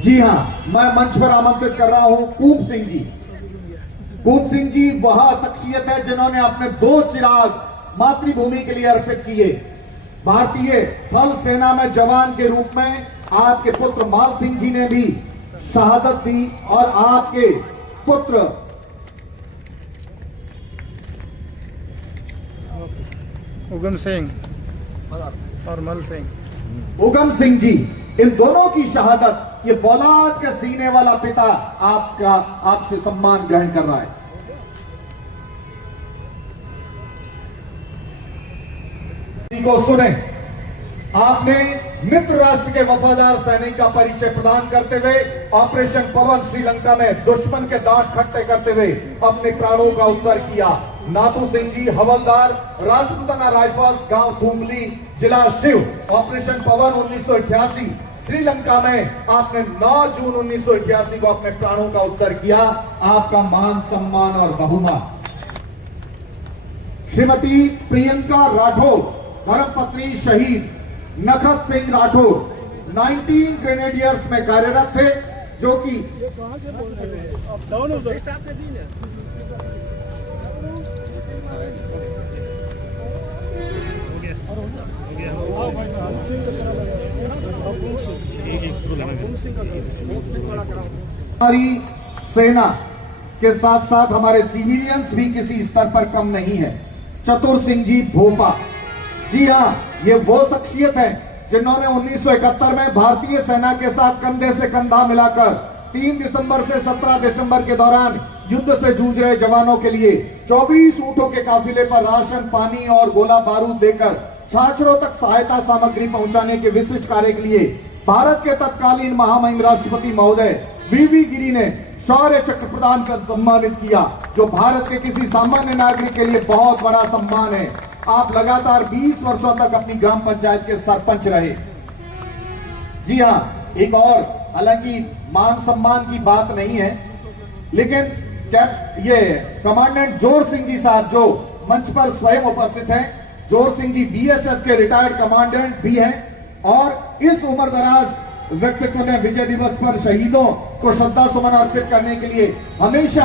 जी हाँ, मैं मंच पर आमंत्रित कर रहा हूं कूप सिंह जी। कूप सिंह जी वह शख्सियत है जिन्होंने अपने 2 चिराग मातृभूमि के लिए अर्पित किए। भारतीय थल सेना में जवान के रूप में आपके पुत्र माल सिंह जी ने भी शहादत दी और आपके पुत्र उगम सिंह और मल सिंह उगम सिंह जी, इन दोनों की शहादत, ये फौलाद के सीने वाला पिता आपसे सम्मान ग्रहण कर रहा है। को सुने, आपने मित्र राष्ट्र के वफादार सैनिक का परिचय प्रदान करते हुए ऑपरेशन पवन श्रीलंका में दुश्मन के दांत खट्टे करते हुए अपने प्राणों का उत्सर्ग किया। नाथू सिंह जी, हवलदार, राजपूताना राइफल्स, गांव थूमली, जिला शिव, ऑपरेशन पवन 1988 श्रीलंका में आपने 9 जून 1988 को अपने प्राणों का उत्सर्ग किया। आपका मान सम्मान और बहुमान। श्रीमती प्रियंका राठौर, धर्मपत्नी शहीद नखत सिंह राठौर 19 ग्रेनेडियर्स में कार्यरत थे, जो कि हमारी सेना के साथ साथ हमारे सिविलियंस भी किसी स्तर पर कम नहीं है। चतुर सिंह जी भोपा, जी हाँ, ये वो शख्सियत है जिन्होंने 1971 में भारतीय सेना के साथ कंधे से कंधा मिलाकर 3 दिसंबर से 17 दिसंबर के दौरान युद्ध से जूझ रहे जवानों के लिए 24 ऊंटों के काफिले पर राशन, पानी और गोला बारूद लेकर छाछड़ों तक सहायता सामग्री पहुंचाने के विशिष्ट कार्य के लिए भारत के तत्कालीन महामहिम राष्ट्रपति महोदय वीवी गिरी ने शौर्य चक्र प्रदान कर सम्मानित किया, जो भारत के किसी सामान्य नागरिक के लिए बहुत बड़ा सम्मान है। आप लगातार 20 वर्षों तक अपनी ग्राम पंचायत के सरपंच रहे। जी हाँ, एक और, हालांकि मान सम्मान की बात नहीं है, लेकिन ये कमांडेंट जोर सिंह जी साहब जो मंच पर स्वयं उपस्थित हैं, जोर सिंह जी बीएसएफ के रिटायर्ड कमांडेंट भी हैं और इस उम्रदराज व्यक्तित्व ने विजय दिवस पर शहीदों को श्रद्धा सुमन अर्पित करने के लिए हमेशा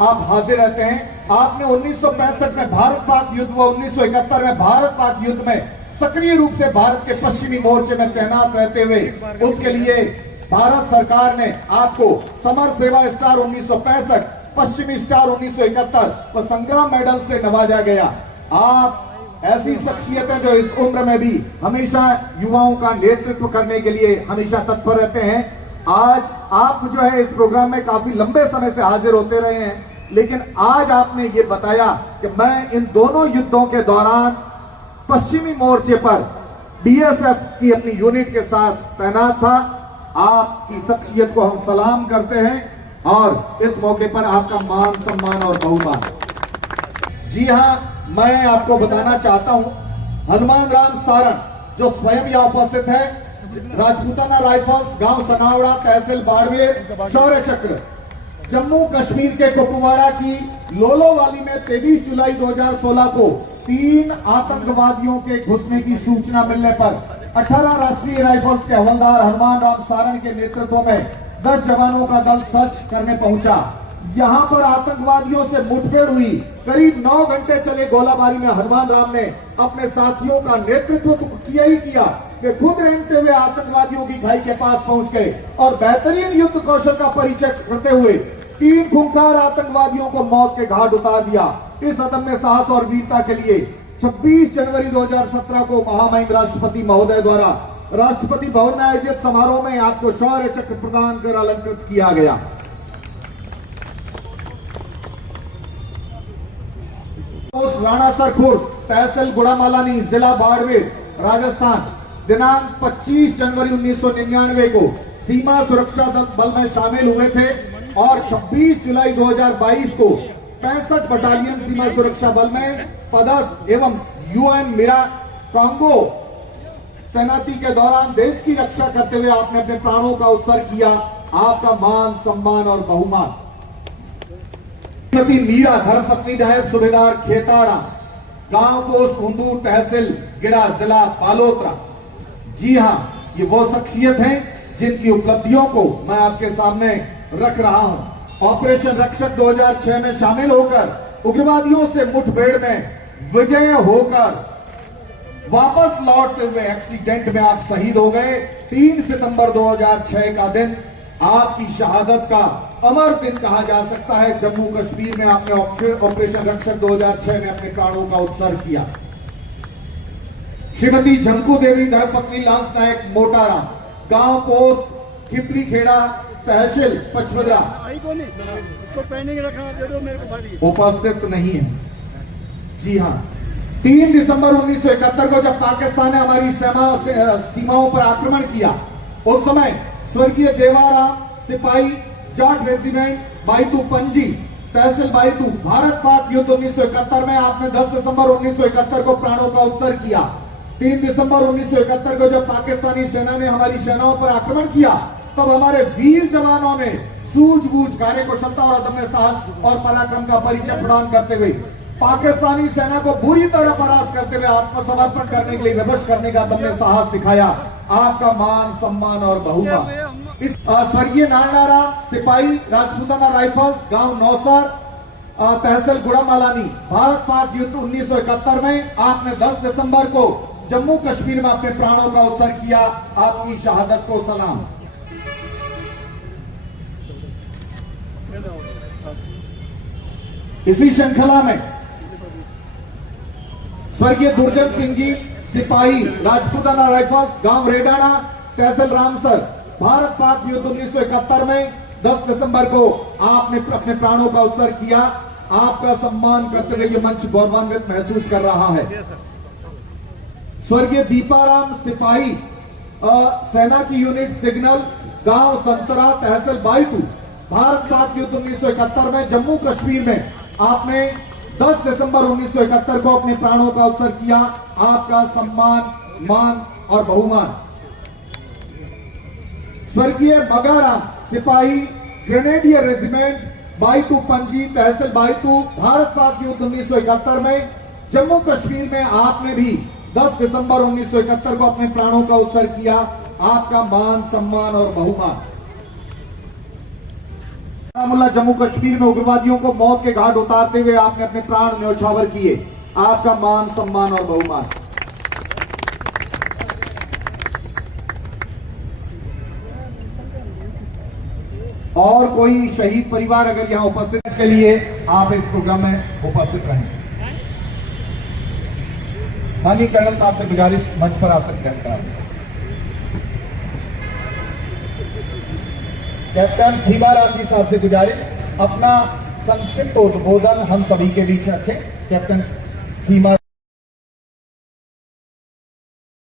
आप हाजिर रहते हैं। आपने 1965 में भारत पाक युद्ध व 1971 में भारत पाक युद्ध में सक्रिय रूप से भारत के पश्चिमी मोर्चे में तैनात रहते हुए उसके लिए भारत सरकार ने आपको समर सेवा स्टार 1965, पश्चिमी स्टार 1971 व संग्राम मेडल से नवाजा गया। आप ऐसी शख्सियत है जो इस उम्र में भी हमेशा युवाओं का नेतृत्व करने के लिए हमेशा तत्पर रहते हैं। आज आप जो है इस प्रोग्राम में काफी लंबे समय से हाजिर होते रहे हैं, लेकिन आज आपने ये बताया कि मैं इन दोनों युद्धों के दौरान पश्चिमी मोर्चे पर बीएसएफ की अपनी यूनिट के साथ तैनात था। आपकी शख्सियत को हम सलाम करते हैं और इस मौके पर आपका मान सम्मान और बहुमान। जी हाँ, मैं आपको बताना चाहता हूं, हनुमान राम सारण जो स्वयं यहां उपस्थित है, राजपूताना राइफल्स, गांव सनावड़ा, तहसील बाड़मेर, शौर्य चक्र, जम्मू कश्मीर के कुपवाड़ा की लोलोवाली में 23 जुलाई 2016 को 3 आतंकवादियों के घुसने की सूचना मिलने पर 18 राष्ट्रीय राइफल्स के हवलदार हनुमान राम सारण के नेतृत्व में 10 जवानों का दल सर्च करने पहुंचा। यहां पर आतंकवादियों से मुठभेड़ हुई। करीब 9 घंटे चले गोलाबारी में हनुमान राम ने अपने साथियों का नेतृत्व तो किया ही किया, वे खुद रेंगते हुए आतंकवादियों की खाई के पास पहुंच गए और बेहतरीन युद्ध कौशल का परिचय करते हुए 3 खूंखार आतंकवादियों को मौत के घाट उतार दिया। इस अदम्य साहस और वीरता के लिए 26 जनवरी 2017 को महामहिम राष्ट्रपति महोदय द्वारा राष्ट्रपति भवन में आयोजित समारोह में आपको शौर्य चक्र प्रदान कर अलंकृत किया गया। राणासर खुर्द, तहसील गुड़ामालानी, जिला बाड़मेर, राजस्थान, दिनांक 25 जनवरी 1999 को सीमा सुरक्षा बल में शामिल हुए थे और 26 जुलाई 2022 को 65 बटालियन सीमा सुरक्षा बल में पदस्थ एवं यूएन मिरा कांगो तैनाती के दौरान देश की रक्षा करते हुए आपने अपने प्राणों का उत्सर्ग किया। आपका मान सम्मान और बहुमान। श्रीमती मीरा, धर्मपत्नी नायब सूबेदार खेतारा, गांव पोस्ट हुंदू, तहसील गिड़ा, जिला बालोतरा। जी हाँ, ये वो शख्सियत हैं जिनकी उपलब्धियों को मैं आपके सामने रख रहा हूं। ऑपरेशन रक्षक 2006 में शामिल होकर उग्रवादियों से मुठभेड़ में विजय होकर वापस लौटते हुए एक्सीडेंट में आप शहीद हो गए। 3 सितंबर 2006 का दिन आपकी शहादत का अमर दिन कहा जा सकता है। जम्मू कश्मीर में आपने ऑपरेशन रक्षक 2006 में अपने प्राणों का उत्सर्ग किया। श्रीमती झंकू देवी धर्मपत्नी लांस नायक मोटाराम, गांव पोस्ट खिपली खेड़ा, तहसील पचमदरा, उपस्थित नहीं है। जी हां, 3 दिसंबर 1971 को जब पाकिस्तान ने हमारी सीमाओं पर आक्रमण किया, उस समय स्वर्गीय देवाराम सिपाही, जाट रेजिमेंट, बाईतू पंजी, तहसील बाईतू, भारत पाक युद्ध 1971 में आपने 10 दिसंबर 1971 को प्राणों का उत्सर्ग किया। 3 दिसंबर 1971 को जब पाकिस्तानी सेना ने हमारी सेनाओं पर आक्रमण किया, तब हमारे वीर जवानों ने सूझबूझ, कार्यकुशलता और अदम्य साहस और पराक्रम का परिचय प्रदान करते हुए पाकिस्तानी सेना को बुरी तरह परास्त करते हुए आत्मसमर्पण करने के लिए विवश करने का अदम्य साहस दिखाया। आपका मान, सम्मान और बहुमान। इस स्वर्गीय नारायण सिपाही, राजपूताना राइफल्स, गांव नौसर, तहसील गुड़ामालानी, भारत पाक युद्ध 1971 में आपने 10 दिसंबर को जम्मू कश्मीर में अपने प्राणों का उत्सर्ग किया। आपकी शहादत को सलाम। इसी श्रृंखला में स्वर्गीय दुर्जन सिंह जी सिपाही, राजपूताना राइफल्स, गांव रेडाना, तहसील रामसर, भारत पाक युद्ध 1971 में 10 दिसंबर को आपने अपने प्राणों का उत्सर्ग किया। आपका सम्मान करते हुए यह मंच गौरवान्वित महसूस कर रहा है। स्वर्गीय दीपाराम सिपाही, सेना की यूनिट सिग्नल, गांव संतरा, तहसील बाईतू, भारत पाक युद्ध 1971 में जम्मू कश्मीर में आपने 10 दिसंबर 1971 को अपने प्राणों का उत्सर्ग किया। आपका सम्मान, मान और बहुमान। स्वर्गीय मगाराम सिपाही, ग्रेनेडियर रेजिमेंट, बाईतू पंजी, तहसील बाईतू, भारत पाक युद्ध 1971 में जम्मू कश्मीर में आपने भी 10 दिसंबर 1971 को अपने प्राणों का उत्सर्ग किया। आपका मान, सम्मान और बहुमान। जम्मू कश्मीर में उग्रवादियों को मौत के घाट उतारते हुए आपने अपने प्राण न्योछावर किए। आपका मान, सम्मान और बहुमान। और कोई शहीद परिवार अगर यहां उपस्थित के लिए आप इस प्रोग्राम में उपस्थित रहें। माननीय कर्नल साहब से गुजारिश, मंच पर आ सकते हैं। कैप्टन खीमाराम जी साहब से गुजारिश, अपना संक्षिप्त उद्बोधन हम सभी के बीच रखें। कैप्टन खीमा